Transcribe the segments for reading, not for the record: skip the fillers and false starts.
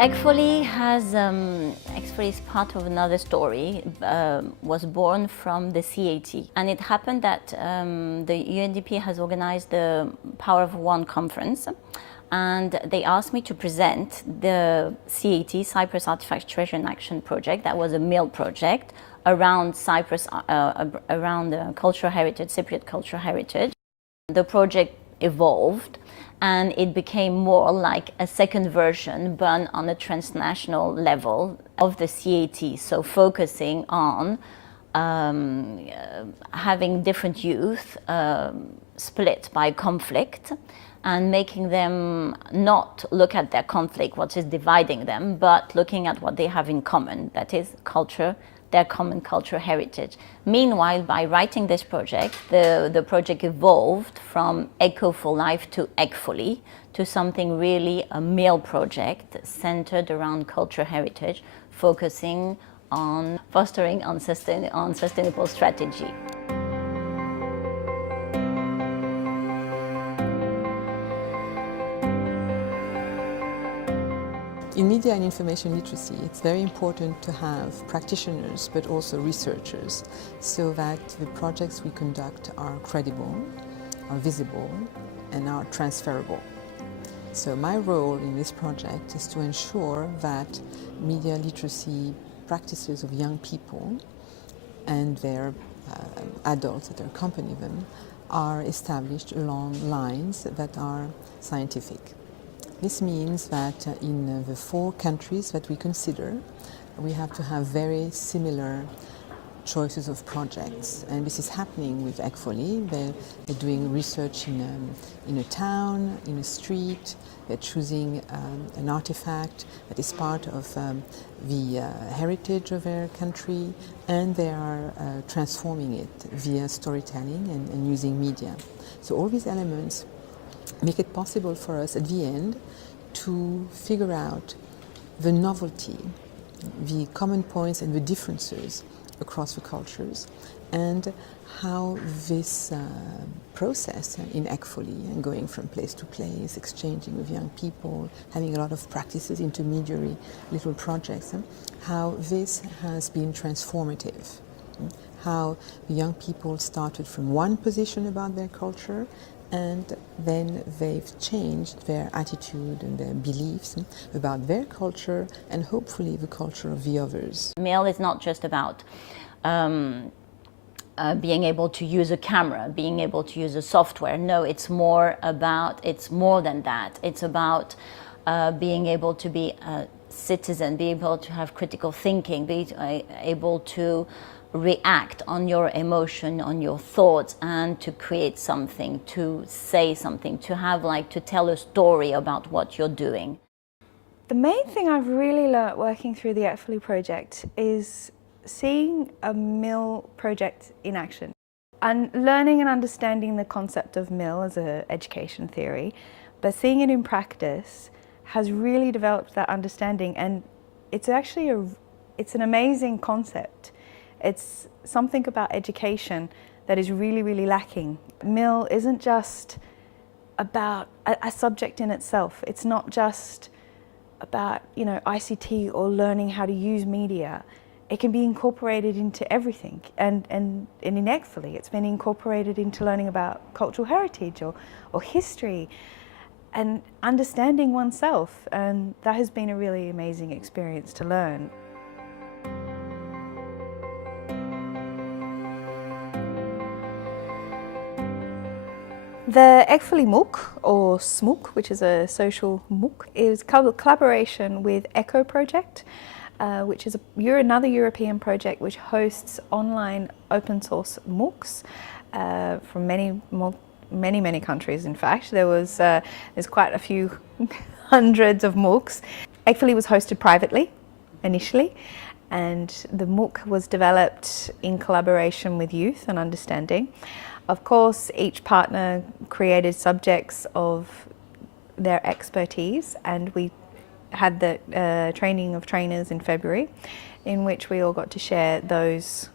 ECFOLI is part of another story, was born from the CAT. And it happened that the UNDP has organized the Power of One conference, and they asked me to present the CAT, Cyprus Artifact Treasure and Action project. That was a mill project around Cyprus, around the cultural heritage, Cypriot cultural heritage. The project evolved and it became more like a second version, but on a transnational level of the CAT. So focusing on having different youth split by conflict and making them not look at their conflict, what is dividing them, but looking at what they have in common, that is culture, their common cultural heritage. Meanwhile, by writing this project, the project evolved from ECOFOLI to ECFOLI to something really a meal project centered around cultural heritage, focusing on fostering on sustainable strategy. In media and information literacy, it's very important to have practitioners but also researchers so that the projects we conduct are credible, are visible, and are transferable. So my role in this project is to ensure that media literacy practices of young people and their adults that accompany them are established along lines that are scientific. This means that in the 4 countries that we consider, we have to have very similar choices of projects. And this is happening with ECFOLI. They're doing research in a town, in a street. They're choosing an artifact that is part of the heritage of their country, and they are transforming it via storytelling and using media. So all these elements make it possible for us at the end to figure out the novelty, the common points and the differences across the cultures, and how this process in ECFOLI and going from place to place, exchanging with young people, having a lot of practices, intermediary little projects, how this has been transformative. How the young people started from one position about their culture, and then they've changed their attitude and their beliefs about their culture and hopefully the culture of the others. Mail is not just about being able to use a camera, being able to use a software. No, it's more than that. It's about being able to be a citizen, be able to have critical thinking, be able to react on your emotion, on your thoughts, and to create something, to say something, to tell a story about what you're doing. The main thing I've really learnt working through the ECFOLI project is seeing a mill project in action and learning and understanding the concept of mill as an education theory, but seeing it in practice has really developed that understanding, and it's actually it's an amazing concept. It's something about education that is really, really lacking. Mill isn't just about a subject in itself. It's not just about, ICT or learning how to use media. It can be incorporated into everything. And in ECFOLI, it's been incorporated into learning about cultural heritage or history and understanding oneself. And that has been a really amazing experience to learn. The ECFOLI MOOC, or SMOOC, which is a social MOOC, is a collaboration with ECHO Project, which is another European project which hosts online open source MOOCs from many countries. In fact, there's quite a few hundreds of MOOCs. ECFOLI was hosted privately initially, and the MOOC was developed in collaboration with youth and understanding. Of course, each partner created subjects of their expertise, and we had the training of trainers in February, in which we all got to share those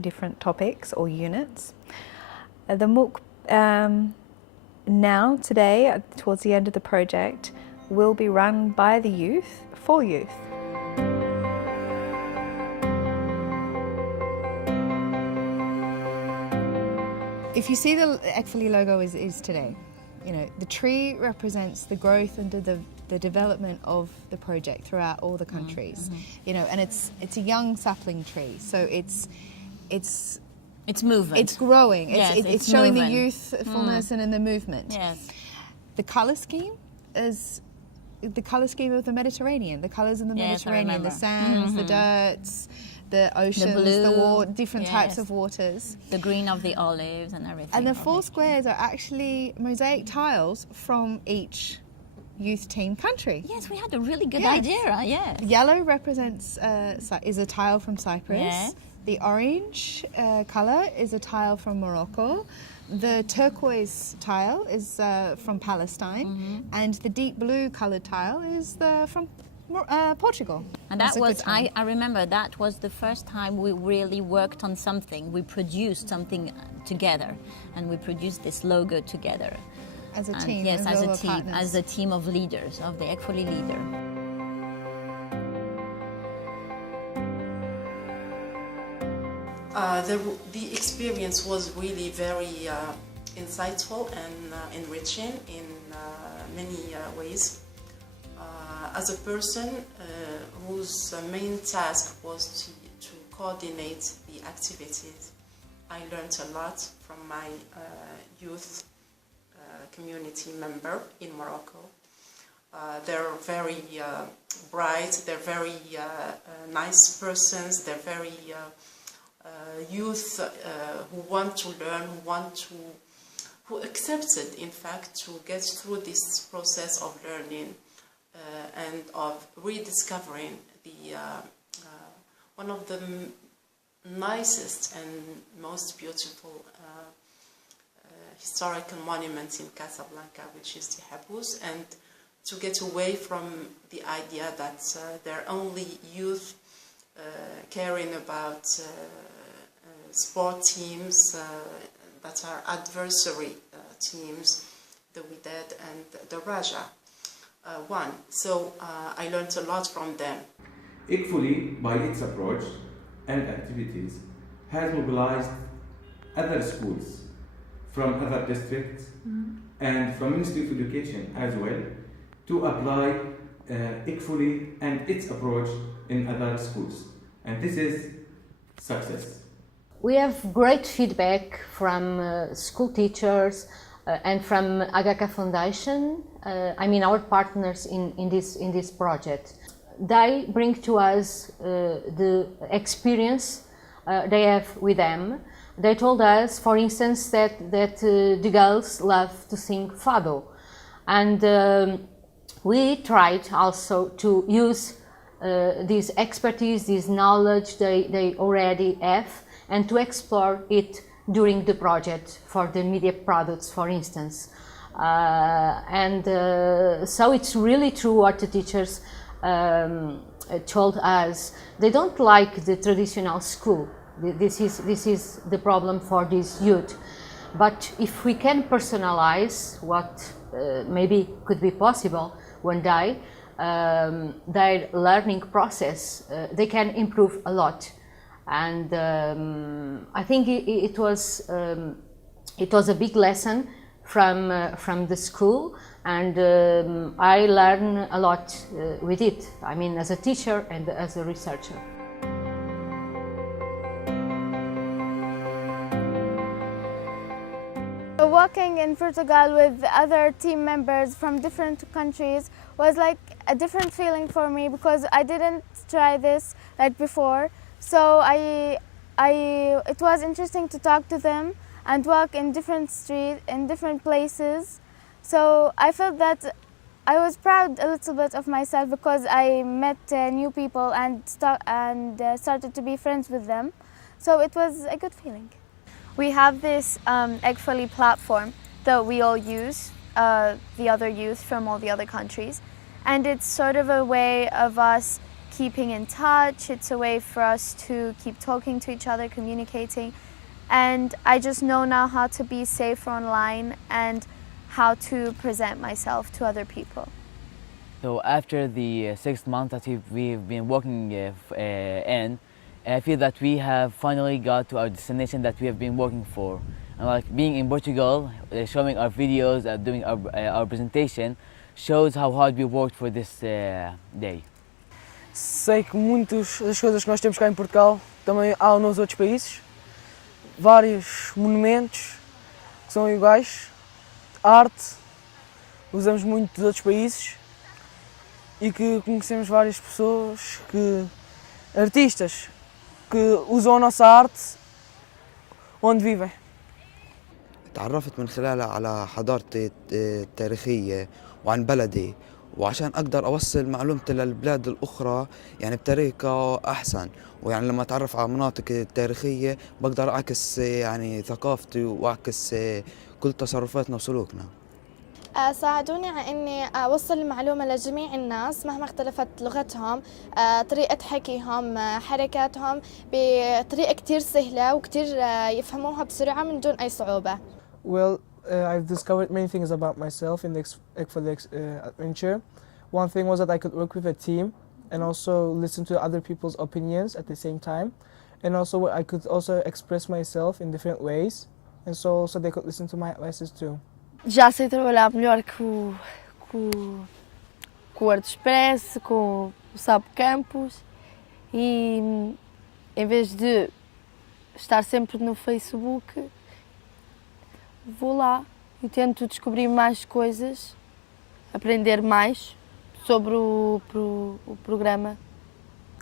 different topics or units. The MOOC now, today, towards the end of the project, will be run by the youth for youth. If you see the ECFOLI logo is today, you know, the tree represents the growth and the development of the project throughout all the countries. You know, and it's a young sapling tree, so it's movement. It's growing. Yes, It's showing movement. the youthfulness and in the movement. Yes. The colour scheme is the colour scheme of the Mediterranean. The colours in the Yes, I Mediterranean, the remember. sands, the dirts, the oceans, the blue, different yes. types of waters. The green of the olives and everything. And the 4 squares are actually mosaic tiles from each youth team country. Yes, we had a really good Yes. idea. Yes. Yellow represents is a tile from Cyprus. Yes. The orange colour is a tile from Morocco. The turquoise tile is from Palestine, and the deep blue coloured tile is from Portugal. And That's that a good was, time. I remember that was the first time we really worked on something. We produced something together, and we produced this logo together. As a And team, yes, as as a global team, partners. as a team of leaders, of the ECFOLI leader. The experience was really very insightful and enriching in many ways. As a person whose main task was to coordinate the activities, I learned a lot from my youth community member in Morocco. They're very bright, they're very nice persons, they're very youth who want to learn, who accepted, in fact, to get through this process of learning and of rediscovering the one of the nicest and most beautiful historical monuments in Casablanca, which is the Habous, and to get away from the idea that they're only youth caring about sport teams that are adversary teams, the Wydad and the Raja one. So I learned a lot from them. ECFOLI, by its approach and activities, has mobilized other schools from other districts and from Ministry of Education as well to apply ECFOLI and its approach in other schools. And this is success. We have great feedback from school teachers and from Agaka Foundation, our partners in this project. They bring to us the experience they have with them. They told us, for instance, that the girls love to sing fado, and we tried also to use this expertise, this knowledge they already have, and to explore it during the project for the media products, for instance. So it's really true what the teachers told us. They don't like the traditional school. This is the problem for this youth. But if we can personalize what maybe could be possible one day, their learning process, they can improve a lot. And I think it was a big lesson from the school, and I learned a lot with it. I mean, as a teacher and as a researcher. Working in Portugal with other team members from different countries was like a different feeling for me, because I didn't try this like before. So it was interesting to talk to them and walk in different streets, in different places. So I felt that I was proud a little bit of myself, because I met new people and started to be friends with them. So it was a good feeling. We have this ECFOLI platform that we all use, the other youth from all the other countries, and it's sort of a way of us keeping in touch. It's a way for us to keep talking to each other, communicating, and I just know now how to be safer online and how to present myself to other people. So after the 6 months that we've been working in, I feel that we have finally got to our destination that we have been working for. And like being in Portugal, showing our videos, doing our presentation, shows how hard we worked for this day. Sei que muitas das coisas que nós temos cá em Portugal também há nos outros países. Vários monumentos que são iguais, arte, usamos muito dos outros países e que conhecemos várias pessoas, artistas, que usam a nossa arte onde vivem. تعرفت من خلالها على حضارتي التاريخية وعن بلدي، وعشان أقدر أوصل معلومتي للبلاد الأخرى يعني بطريقة أحسن، ويعني لما أتعرف على مناطق التاريخية بقدر أعكس يعني ثقافتي وأعكس كل تصرفاتنا وسلوكنا. ساعدوني على إني أوصل المعلومة لجميع الناس مهما اختلفت لغتهم، طريقة حكيهم، حركاتهم بطريقة كتير سهلة وكتير يفهموها بسرعة من دون أي صعوبة. Well, I've discovered many things about myself in the ECFOLI adventure. One thing was that I could work with a team and also listen to other people's opinions at the same time. And also I could also express myself in different ways, and so they could listen to my advices too. Já sei trabalhar melhor com o WordPress, com o SAP Campus e em vez de estar sempre no Facebook, vou lá e tento descobrir mais coisas, aprender mais sobre o programa.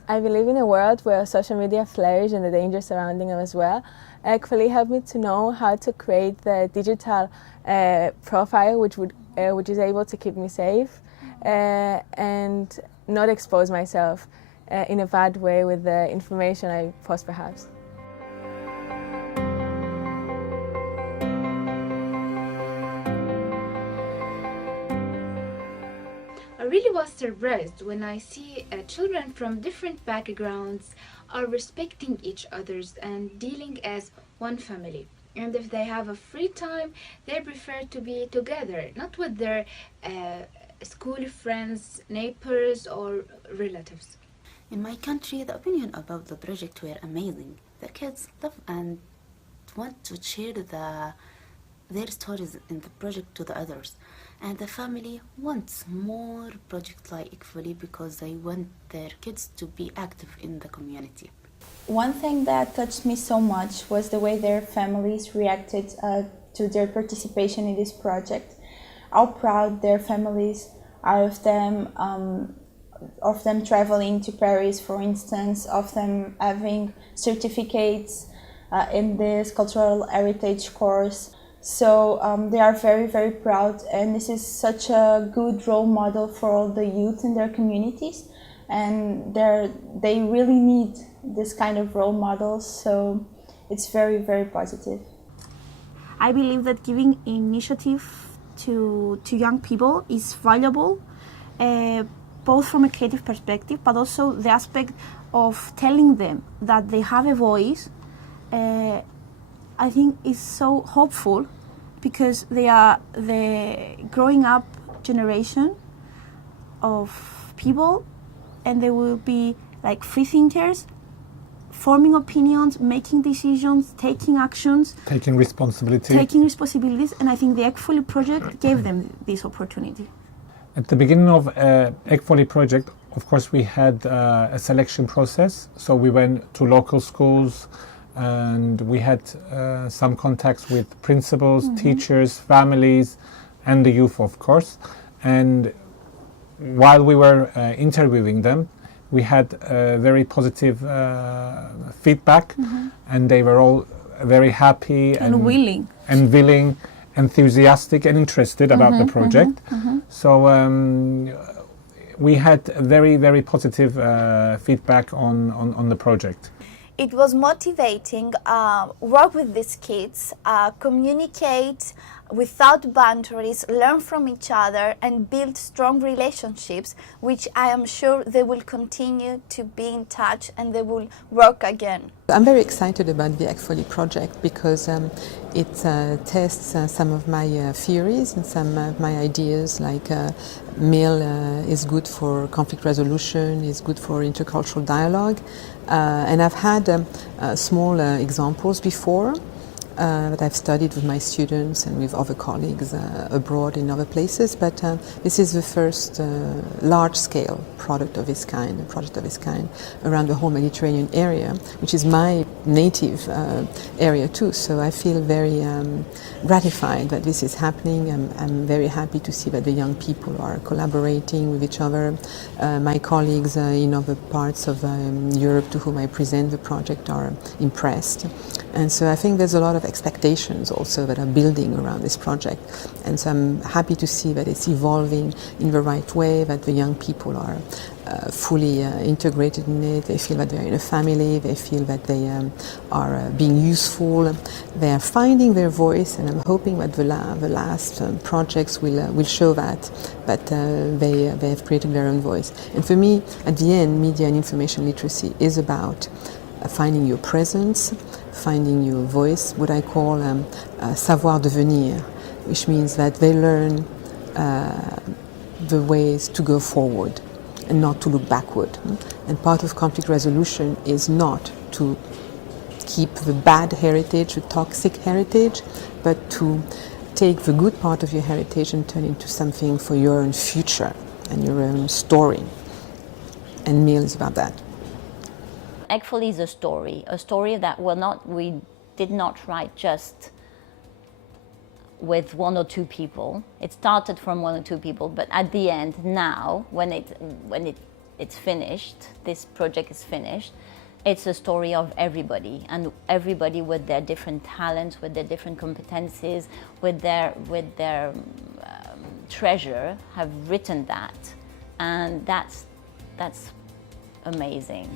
I believe in a world where social media flourish and the dangers surrounding them as well. ECFOLI helped me to know how to create the digital profile which is able to keep me safe and not expose myself in a bad way with the information I post perhaps. I really was surprised when I see children from different backgrounds are respecting each other's and dealing as one family. And if they have a free time, they prefer to be together, not with their school friends, neighbors or relatives. In my country, the opinion about the project were amazing. The kids love and want to share their stories in the project to the others. And the family wants more projects like ECFOLI because they want their kids to be active in the community. One thing that touched me so much was the way their families reacted to their participation in this project. How proud their families are of them traveling to Paris, for instance, of them having certificates in this cultural heritage course. So they are very, very proud, and this is such a good role model for all the youth in their communities, and they really need this kind of role models, so it's very, very positive. I believe that giving initiative to young people is valuable, both from a creative perspective, but also the aspect of telling them that they have a voice. I think is so hopeful because they are the growing up generation of people, and they will be like free thinkers, forming opinions, making decisions, taking actions, taking responsibilities, and I think the ECFOLI project gave them this opportunity. At the beginning of ECFOLI project, of course, we had a selection process, so we went to local schools, and we had some contacts with principals, teachers, families, and the youth, of course. And while we were interviewing them, we had very positive feedback, and they were all very happy and willing, enthusiastic and interested about the project. So we had very, very positive feedback on the project. It was motivating, work with these kids, communicate, without boundaries, learn from each other and build strong relationships, which I am sure they will continue to be in touch and they will work again. I'm very excited about the ECFOLI project because it tests some of my theories and some of my ideas, like meal is good for conflict resolution, is good for intercultural dialogue. And I've had small examples before that I've studied with my students and with other colleagues abroad in other places, but this is the first large-scale project of its kind around the whole Mediterranean area, which is my native area too. So I feel very gratified that this is happening. I'm very happy to see that the young people are collaborating with each other. My colleagues in other parts of Europe to whom I present the project are impressed. And so I think there's a lot of expectations also that are building around this project. And so I'm happy to see that it's evolving in the right way, that the young people are fully integrated in it. They feel that they're in a family, they feel that they are being useful, they're finding their voice, and I'm hoping that the last projects will show that they have created their own voice. And for me, at the end, media and information literacy is about finding your presence, finding your voice, what I call savoir devenir, which means that they learn the ways to go forward and not to look backward. And part of conflict resolution is not to keep the bad heritage, the toxic heritage, but to take the good part of your heritage and turn it into something for your own future and your own story. And meal is about that. ECFOLI is a story that we did not write just with one or two people. It started from one or two people, but at the end, now, when it's finished, this project is finished, it's a story of everybody, and everybody with their different talents, with their different competencies, with their treasure, have written that, and that's amazing.